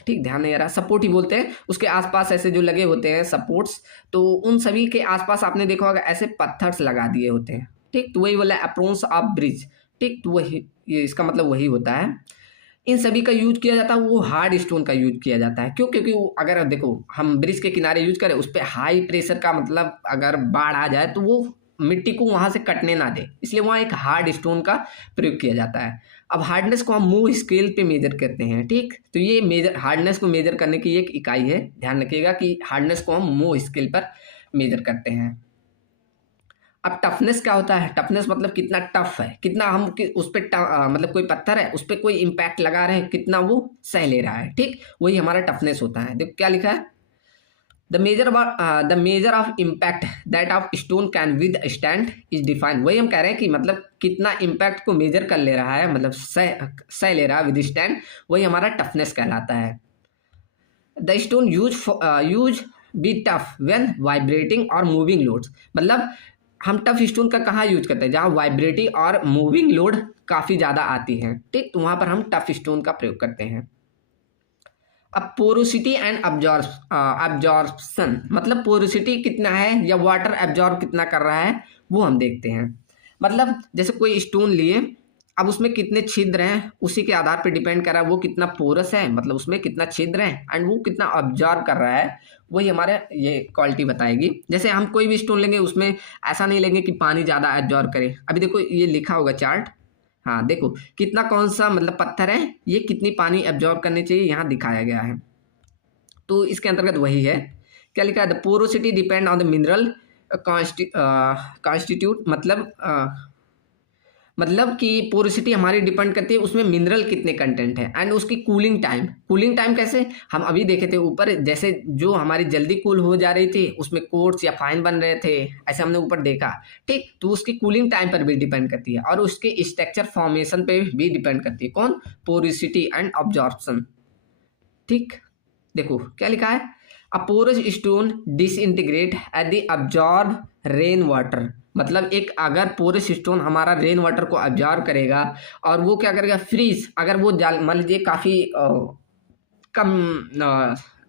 ठीक, ध्यान नहीं आ रहा, सपोर्ट ही बोलते हैं। उसके आसपास ऐसे जो लगे होते हैं सपोर्ट्स, तो उन सभी के आसपास आपने देखा होगा ऐसे पत्थर्स लगा दिए होते हैं। ठीक, तो वही बोला अप्रोच ऑफ ब्रिज। ठीक, तो वही ये इसका मतलब वही होता है। इन सभी का यूज किया जाता है, वो हार्ड स्टोन का यूज किया जाता है। क्यों? क्योंकि वो अगर देखो हम ब्रिज के किनारे यूज करें उस पर हाई प्रेशर का मतलब अगर बाढ़ आ जाए तो वो मिट्टी को वहां से कटने ना दे, इसलिए वहां एक हार्ड स्टोन का प्रयोग किया जाता है। अब हार्डनेस को हम मूव स्केल पे मेजर करते हैं। ठीक, तो ये मेजर हार्डनेस को मेजर करने की एक इकाई है, ध्यान रखिएगा कि हार्डनेस को हम मूव स्केल पर मेजर करते हैं। अब टफनेस क्या होता है? टफनेस मतलब कितना टफ है, कितना हम उस पर मतलब कोई पत्थर है उस पर कोई इम्पैक्ट लगा रहे हैं, कितना वो सह ले रहा है। ठीक, वही हमारा टफनेस होता है। देखो क्या लिखा है, the measure of impact that of stone can with stand is defined. वही हम कह रहे हैं कि मतलब कितना इम्पैक्ट को मेजर कर ले रहा है, मतलब सह ले रहा है विद स्टैंड, वही हमारा टफनेस कहलाता है। The stone use be tough when vibrating और मूविंग लोड्स। मतलब हम टफ स्टोन का कहाँ यूज करते हैं, जहाँ वाइब्रेटिंग और मूविंग लोड काफ़ी ज़्यादा आती है। ठीक, तो वहाँ पर हम टफ स्टोन का प्रयोग करते हैं। अब पोरोसिटी एंड अब्जॉर्प्शन मतलब पोरोसिटी कितना है या वाटर एब्जॉर्ब कितना कर रहा है वो हम देखते हैं। मतलब जैसे कोई स्टोन लिए, अब उसमें कितने छिद्र हैं उसी के आधार पर डिपेंड कर रहा है वो कितना पोरस है, मतलब उसमें कितना छिद्र है एंड वो कितना ऑब्जॉर्व कर रहा है, वही हमारे ये क्वालिटी बताएगी। जैसे हम कोई भी स्टोन लेंगे उसमें ऐसा नहीं लेंगे कि पानी ज़्यादा एब्जॉर्व करे। अभी देखो ये लिखा होगा चार्ट, हाँ देखो कितना कौन सा मतलब पत्थर है, ये कितनी पानी एब्जॉर्ब करनी चाहिए यहाँ दिखाया गया है। तो इसके अंतर्गत वही है। क्या लिखा है, the porosity depend on the mineral constitute. मतलब कि पोरोसिटी हमारी डिपेंड करती है उसमें मिनरल कितने कंटेंट है एंड उसकी कूलिंग टाइम। कूलिंग टाइम कैसे, हम अभी देखे थे ऊपर जैसे जो हमारी जल्दी कूल हो जा रही थी उसमें कोर्स या फाइन बन रहे थे, ऐसे हमने ऊपर देखा। ठीक, तो उसकी कूलिंग टाइम पर भी डिपेंड करती है और उसके स्ट्रक्चर फॉर्मेशन पे भी डिपेंड करती है। कौन? Porosity and absorption. ठीक, देखो क्या लिखा है, a porous stone disintegrate at the absorb rain water. मतलब एक अगर पोरस स्टोन हमारा रेन वाटर को अब्जॉर्ब करेगा और वो क्या करेगा, फ्रीज, अगर वो मान लीजिए काफ़ी कम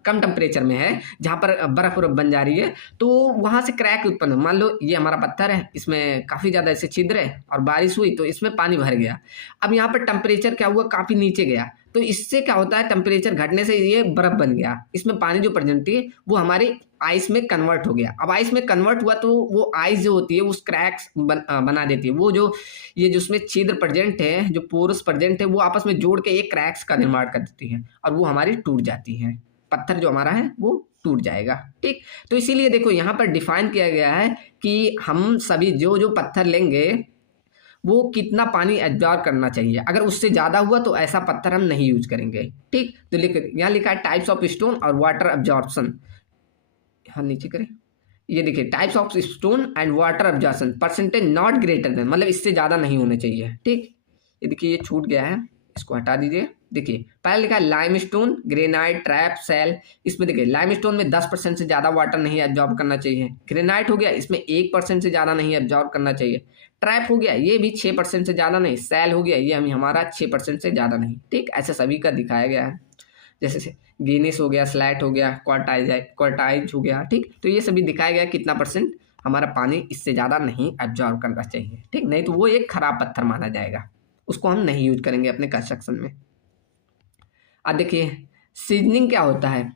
कम टेम्परेचर में है जहाँ पर बर्फ बन जा रही है, तो वहाँ से क्रैक उत्पन्न हो। मान लो ये हमारा पत्थर है, इसमें काफ़ी ज़्यादा ऐसे छिद्र है और बारिश हुई तो इसमें पानी भर गया। अब यहाँ पर टेम्परेचर क्या हुआ, काफ़ी नीचे गया, तो इससे क्या होता है टेम्परेचर घटने से ये बर्फ बन गया, इसमें पानी जो प्रेजेंट थी वो हमारी आइस में कन्वर्ट हो गया। अब आइस में कन्वर्ट हुआ तो वो आइस जो होती है उस क्रैक्स बना देती है। वो जो ये जो उसमें छिद्र प्रेजेंट है, जो पोरस प्रेजेंट है, वो आपस में जोड़ के एक क्रैक्स का निर्माण कर देती है और वो हमारी टूट जाती है, पत्थर जो हमारा है वो टूट जाएगा। ठीक, तो इसीलिए देखो यहाँ पर डिफाइन किया गया है कि हम सभी जो जो पत्थर लेंगे वो कितना पानी एब्जॉर्ब करना चाहिए, अगर उससे ज़्यादा हुआ तो ऐसा पत्थर हम नहीं यूज करेंगे। ठीक, तो यहाँ लिखा है टाइप्स ऑफ स्टोन और वाटर एब्जॉर्प्शन। हाँ नीचे करें, ये देखिए types of stone and water absorption percentage not greater than, मतलब इससे ज़्यादा नहीं होने चाहिए। ठीक, ये देखिए ये छूट गया है, इसको हटा दीजिए। देखिए पहले लिखा है लाइमस्टोन, ग्रेनाइट, ट्रैप, सेल। इसमें देखिए लाइमस्टोन में 10% से ज़्यादा वाटर नहीं एब्जॉर्ब करना चाहिए। ग्रेनाइट हो गया, इसमें 1% से ज़्यादा नहीं एब्जॉर्ब करना चाहिए। ट्रैप हो गया, ये भी 6% से ज़्यादा नहीं। सेल हो गया, ये हमारा 6% से ज़्यादा नहीं। ठीक, ऐसा सभी का दिखाया गया है। जैसे गिनीस हो गया, स्लैट हो गया, क्वार्टाइज हो गया। ठीक, तो ये सभी दिखाया गया कितना परसेंट हमारा पानी इससे ज़्यादा नहीं एब्जॉर्ब करना चाहिए। ठीक, नहीं तो वो एक खराब पत्थर माना जाएगा, उसको हम नहीं यूज करेंगे अपने कंस्ट्रक्शन में। अब देखिए सीजनिंग क्या होता है।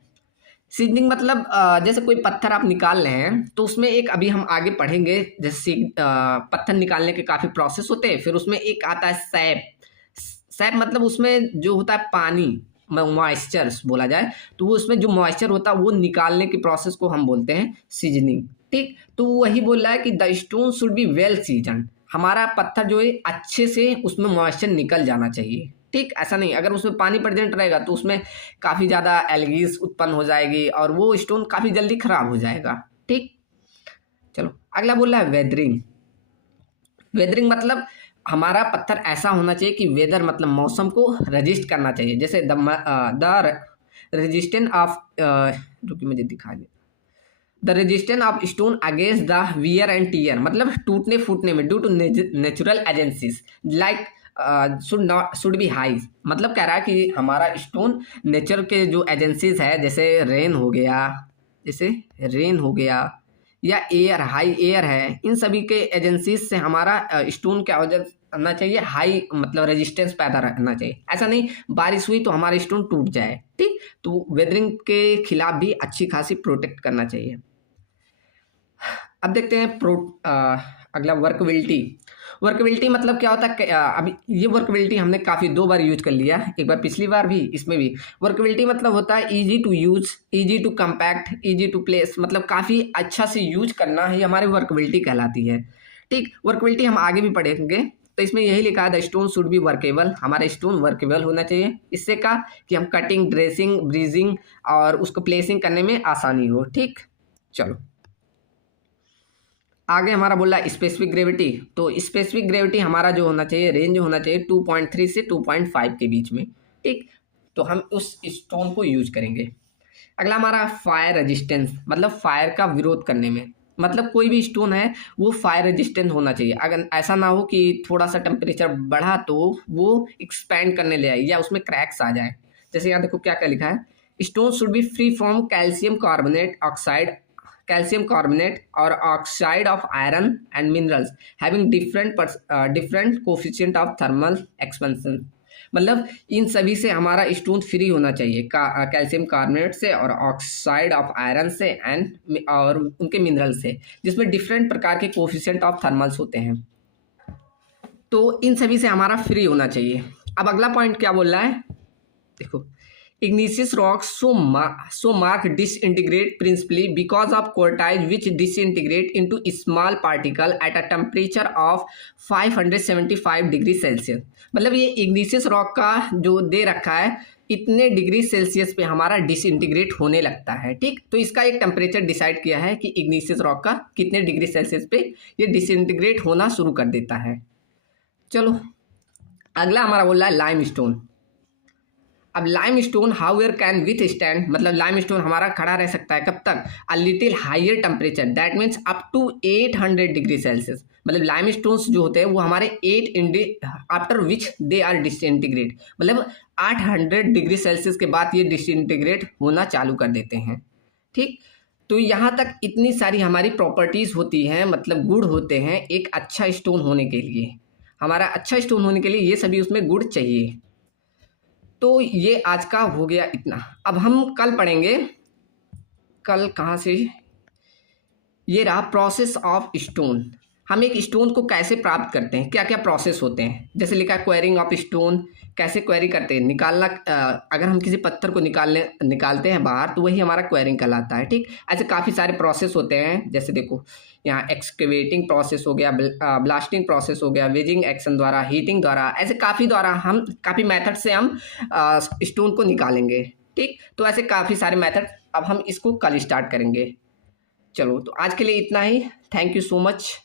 सीजनिंग मतलब जैसे कोई पत्थर आप निकाल रहे हैं तो उसमें एक, अभी हम आगे पढ़ेंगे, जैसे पत्थर निकालने के काफ़ी प्रोसेस होते हैं। फिर उसमें एक आता है सैप। सैप मतलब उसमें जो होता है पानी, मॉइस्चर बोला जाए, तो वो उसमें जो मॉइस्चर होता है वो निकालने की प्रोसेस को हम बोलते हैं सीजनिंग। ठीक, तो वही बोल रहा है कि the stone should be well season. हमारा पत्थर जो है अच्छे से उसमें मॉइस्चर निकल जाना चाहिए। ठीक, ऐसा नहीं अगर उसमें पानी प्रेजेंट रहेगा तो उसमें काफ़ी ज़्यादा एल्गीज उत्पन्न हो जाएगी और वो स्टोन काफ़ी जल्दी खराब हो जाएगा। ठीक, चलो अगला बोल रहा है वेदरिंग। वेदरिंग मतलब हमारा पत्थर ऐसा होना चाहिए कि वेदर मतलब मौसम को रजिस्ट करना चाहिए। जैसे द रेजिस्टेंस ऑफ, जो कि मुझे दिखा दे, the resistance of stone against the wear and tear, मतलब टूटने फूटने में due to natural agencies like should be high. मतलब कह रहा है कि हमारा स्टोन नेचर के जो एजेंसीज है, जैसे रेन हो गया, या एयर, हाई एयर है, इन सभी के एजेंसीज से हमारा स्टोन क्या हो जाना चाहिए, हाई मतलब रेजिस्टेंस पैदा रहना चाहिए। ऐसा नहीं बारिश हुई तो हमारा स्टोन टूट जाए। ठीक, तो वेदरिंग के खिलाफ भी अच्छी खासी प्रोटेक्ट करना चाहिए। अब देखते हैं अगला वर्कबिलिटी। वर्कबिलिटी मतलब क्या होता है, अभी ये वर्कबिलिटी हमने काफ़ी 2 बार यूज कर लिया, एक बार पिछली बार भी, इसमें भी। वर्कबिलिटी मतलब होता है easy to use, easy to compact, easy to place, मतलब काफ़ी अच्छा से यूज करना ही हमारी वर्कबिलिटी कहलाती है। ठीक, वर्कबिलिटी हम आगे भी पढ़ेंगे। तो इसमें यही लिखा है the stone should be workable, हमारा स्टोन वर्केबल होना चाहिए। इससे का कि हम कटिंग, ड्रेसिंग, ब्रीजिंग और उसको प्लेसिंग करने में आसानी हो। ठीक, चलो आगे हमारा बोला स्पेसिफिक ग्रेविटी। तो स्पेसिफिक ग्रेविटी हमारा जो होना चाहिए, रेंज होना चाहिए 2.3 से 2.5 के बीच में। ठीक, तो हम उस स्टोन को यूज करेंगे। अगला हमारा फायर रेजिस्टेंस, मतलब फायर का विरोध करने में, मतलब कोई भी स्टोन है वो फायर रेजिस्टेंट होना चाहिए। अगर ऐसा ना हो कि थोड़ा सा टेम्परेचर बढ़ा तो वो एक्सपैंड करने ले आए या उसमें क्रैक्स आ जाए। जैसे यहाँ देखो क्या क्या लिखा है, stone should be free from calcium carbonate oxide, calcium carbonate or oxide of iron and minerals having different coefficient of thermal expansion। मतलब इन सभी से हमारा स्टोन फ्री होना चाहिए, कैल्शियम कार्बोनेट से और ऑक्साइड ऑफ आयरन से एंड और उनके मिनरल से, जिसमें डिफरेंट प्रकार के कोफिशिएंट ऑफ थर्मल्स होते हैं। तो इन सभी से हमारा फ्री होना चाहिए। अब अगला पॉइंट क्या बोल रहा है, देखो igneous rocks so mark disintegrate principally because of quartiles which disintegrate into small particle at a temperature of 575 degree Celsius. मतलब ये igneous रॉक का जो दे रखा है, इतने डिग्री सेल्सियस पे हमारा डिसइंटीग्रेट होने लगता है। ठीक, तो इसका एक टेम्परेचर डिसाइड किया है कि igneous रॉक का कितने डिग्री सेल्सियस पे ये डिसइंटीग्रेट होना शुरू कर देता है। चलो अगला हमारा बोल रहा है लाइम स्टोन। अब limestone however can withstand, मतलब लाइम स्टोन हमारा खड़ा रह सकता है कब तक, a little higher temperature, that means up to 800 degree Celsius. मतलब लाइम स्टोन्स जो होते हैं वो हमारे after which they are disintegrate, मतलब 800 डिग्री सेल्सियस के बाद ये डिसइंटीग्रेट होना चालू कर देते हैं। ठीक, तो यहाँ तक इतनी सारी हमारी प्रॉपर्टीज़ होती हैं, मतलब गुण होते हैं एक अच्छा स्टोन होने के लिए। हमारा अच्छा स्टोन होने के लिए ये सभी उसमें गुण चाहिए। तो ये आज का हो गया इतना। अब हम कल पढ़ेंगे, कल कहाँ से, ये रहा प्रोसेस ऑफ स्टोन। हम एक स्टोन को कैसे प्राप्त करते हैं, क्या क्या प्रोसेस होते हैं। जैसे लिखा है क्वेरिंग ऑफ स्टोन, कैसे क्वेरी करते हैं, निकालना, अगर हम किसी पत्थर को निकालते हैं बाहर तो वही हमारा क्वेरिंग कहलाता है। ठीक, ऐसे काफ़ी सारे प्रोसेस होते हैं। जैसे देखो यहाँ एक्सकेवेटिंग प्रोसेस हो गया, ब्लास्टिंग प्रोसेस हो गया, वेजिंग एक्शन द्वारा, हीटिंग द्वारा, ऐसे काफ़ी मेथड से हम स्टोन को निकालेंगे। ठीक, तो ऐसे काफ़ी सारे मेथड अब हम इसको कल स्टार्ट करेंगे। चलो तो आज के लिए इतना ही। Thank you so much.